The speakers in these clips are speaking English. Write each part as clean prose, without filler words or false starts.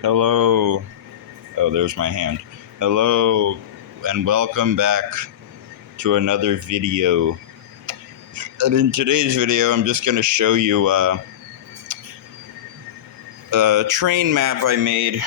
Hello. Oh, there's my hand. Hello, and welcome back to another video. And in today's video, I'm just going to show you a train map I made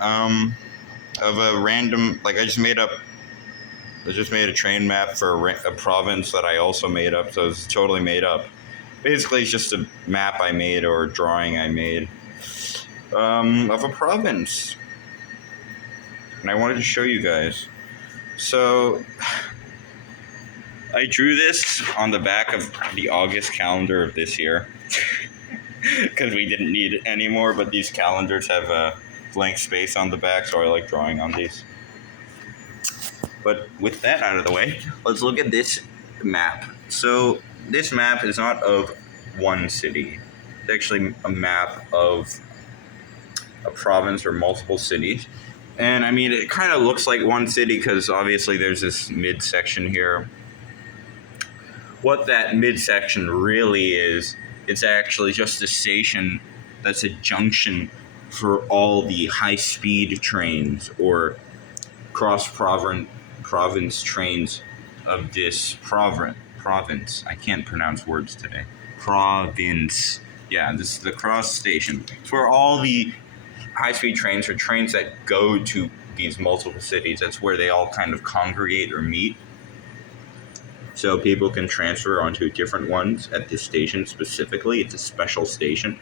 of a random. I just made a train map for a province that I also made up, so it's totally made up. Basically, it's just a map I made or a drawing I made of a province. And I wanted to show you guys. So, I drew this on the back of the August calendar of this year because we didn't need it anymore, but these calendars have a blank space on the back, so I like drawing on these. But with that out of the way, let's look at this map. So this map is not of one city. It's actually a map of a province or multiple cities. And I mean, it kind of looks like one city because obviously there's this midsection here. What that midsection really is, it's actually just a station that's a junction for all the high-speed trains or cross-province trains of this province. I can't pronounce words today. Province. Yeah, this is the cross station. It's where all the high-speed trains or trains that go to these multiple cities, that's where they all kind of congregate or meet. So people can transfer onto different ones at this station specifically. It's a special station.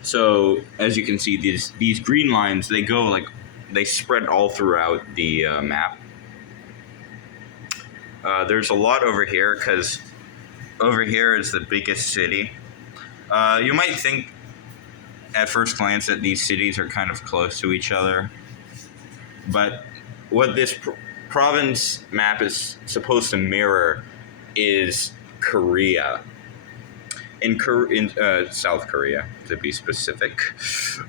So as you can see, these green lines, they spread all throughout the map. There's a lot over here because over here is the biggest city. You might think at first glance that these cities are kind of close to each other, but what this province map is supposed to mirror is Korea. In South Korea, to be specific.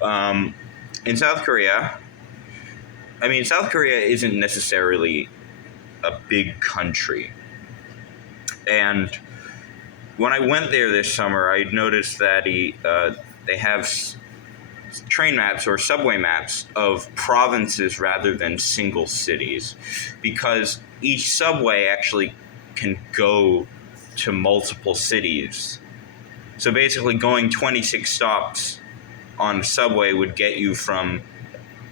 In South Korea, I mean, South Korea isn't necessarily a big country. And when I went there this summer, I noticed that they have train maps or subway maps of provinces rather than single cities, because each subway actually can go to multiple cities. So basically going 26 stops on a subway would get you from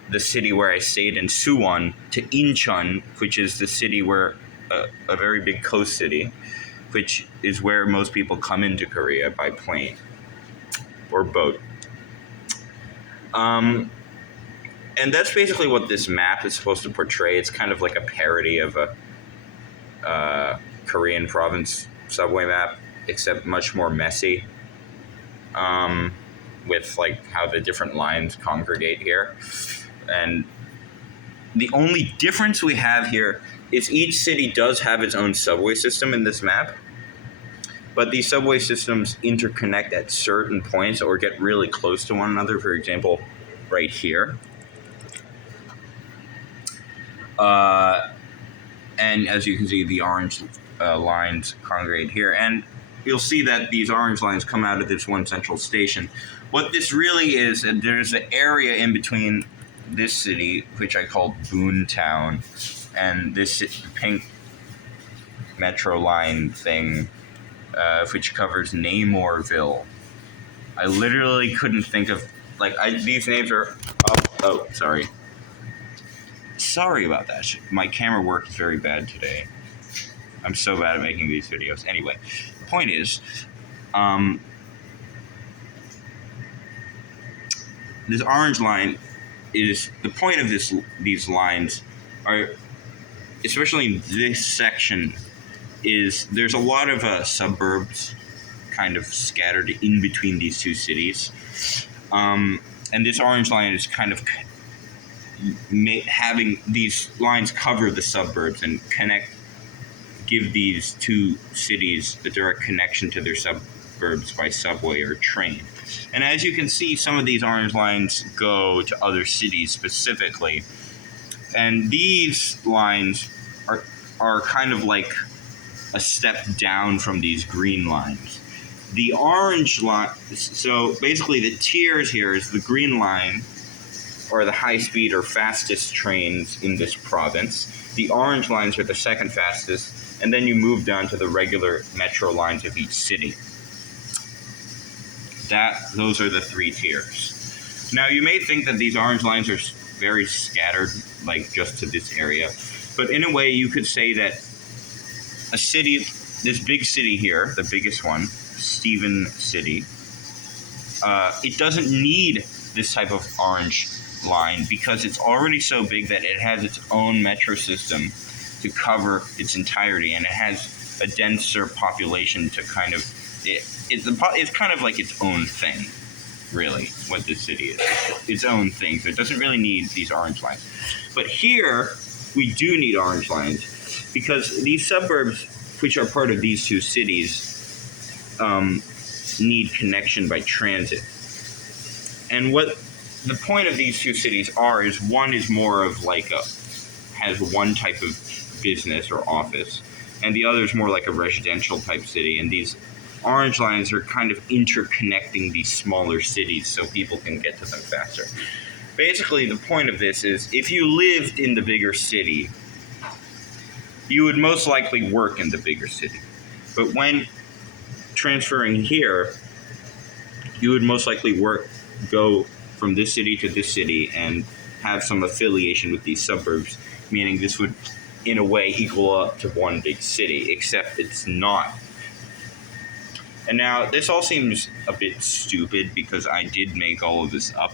the city where I stayed in Suwon to Incheon, which is the city where a very big coast city, which is where most people come into Korea by plane or boat. And that's basically what this map is supposed to portray. It's kind of like a parody of a Korean province subway map, except much more messy, with like how the different lines congregate here. And the only difference we have here is each city does have its own subway system in this map, but these subway systems interconnect at certain points or get really close to one another. For example, right here. And as you can see, the orange lines congregate here. And you'll see that these orange lines come out of this one central station. What this really is, and there's an area in between this city, which I call Boontown, and this pink metro line thing, which covers Namorville. I literally couldn't think of, these names are, oh, sorry. Sorry about that. My camera work is very bad today. I'm so bad at making these videos. Anyway, the point is, this orange line is the point of these lines are, especially in this section, is there's a lot of suburbs kind of scattered in between these two cities, and this orange line is kind of having these lines cover the suburbs and give these two cities the direct connection to their suburbs by subway or train. And as you can see, some of these orange lines go to other cities specifically, and these lines are kind of like a step down from these green lines. The orange line, so basically the tiers here is the green line, or the high-speed or fastest trains in this province. The orange lines are the second fastest, and then you move down to the regular metro lines of each city. Those are the three tiers. Now, you may think that these orange lines are very scattered, like just to this area, but in a way, you could say that a city, this big city here, the biggest one, Stephen City, it doesn't need this type of orange line because it's already so big that it has its own metro system to cover its entirety, and it has a denser population to kind of it's kind of like its own thing, really, what this city is. Its own thing. So it doesn't really need these orange lines. But here we do need orange lines because these suburbs, which are part of these two cities, need connection by transit. And what the point of these two cities are is one is more of like has one type of business or office, and the other is more like a residential type city. And these orange lines are kind of interconnecting these smaller cities so people can get to them faster. Basically, the point of this is if you lived in the bigger city, you would most likely work in the bigger city. But when transferring here, you would most likely go from this city to this city and have some affiliation with these suburbs, meaning this would, in a way, equal up to one big city, except it's not. And now, this all seems a bit stupid because I did make all of this up.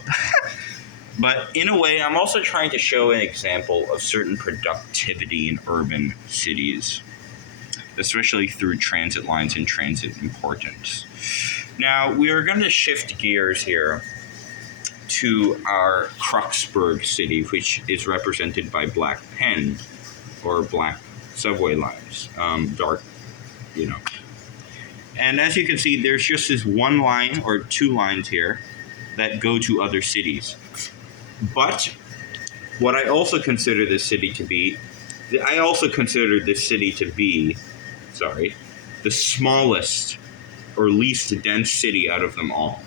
But in a way, I'm also trying to show an example of certain productivity in urban cities, especially through transit lines and transit importance. Now, we are going to shift gears here to our Kruxburg city, which is represented by black pen, or black subway lines, dark, And as you can see, there's just this one line or two lines here that go to other cities. But what I also consider this city to be, the smallest or least dense city out of them all.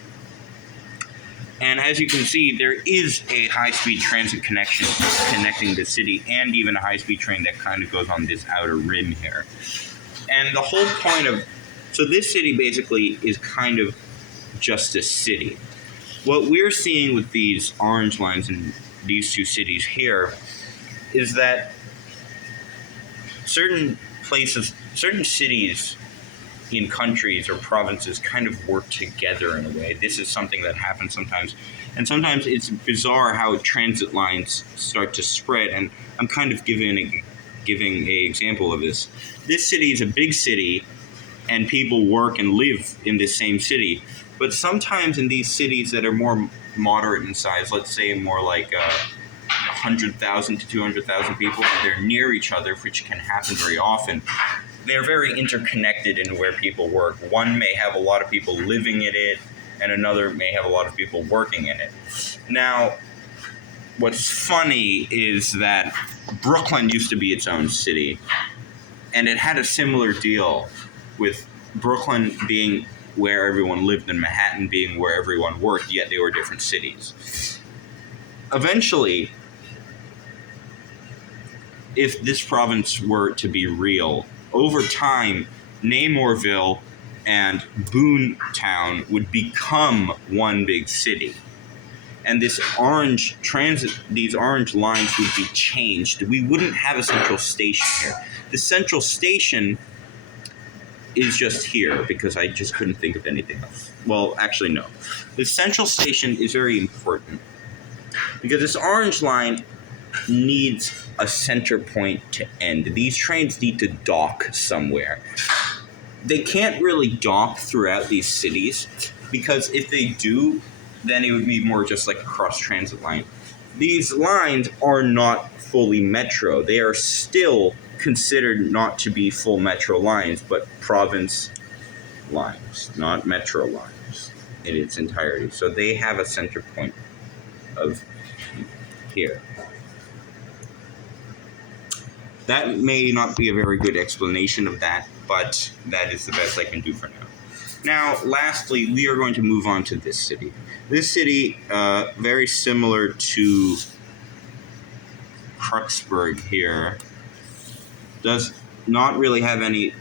And as you can see, there is a high-speed transit connection connecting the city, and even a high-speed train that kind of goes on this outer rim here. And the whole point of... So this city basically is kind of just a city. What we're seeing with these orange lines in these two cities here is that certain cities in countries or provinces kind of work together in a way. This is something that happens sometimes. And sometimes it's bizarre how transit lines start to spread. And I'm kind of giving an example of this. This city is a big city, and people work and live in this same city. But sometimes in these cities that are more moderate in size, let's say more like 100,000 to 200,000 people, and they're near each other, which can happen very often, they're very interconnected in where people work. One may have a lot of people living in it, and another may have a lot of people working in it. Now, what's funny is that Brooklyn used to be its own city, and it had a similar deal with Brooklyn being where everyone lived and Manhattan being where everyone worked, yet they were different cities. Eventually, if this province were to be real, over time, Namorville and Boontown would become one big city. And these orange lines would be changed. We wouldn't have a central station here. The central station is just here because I just couldn't think of anything else. Well, actually, no. The central station is very important because this orange line needs a center point to end. These trains need to dock somewhere. They can't really dock throughout these cities because if they do, then it would be more just like a cross-transit line. These lines are not fully metro. They are still considered not to be full metro lines, but province lines, not metro lines in its entirety. So they have a center point of here. That may not be a very good explanation of that, but that is the best I can do for now. Now, lastly, we are going to move on to this city. This city, very similar to Kruxburg here, does not really have any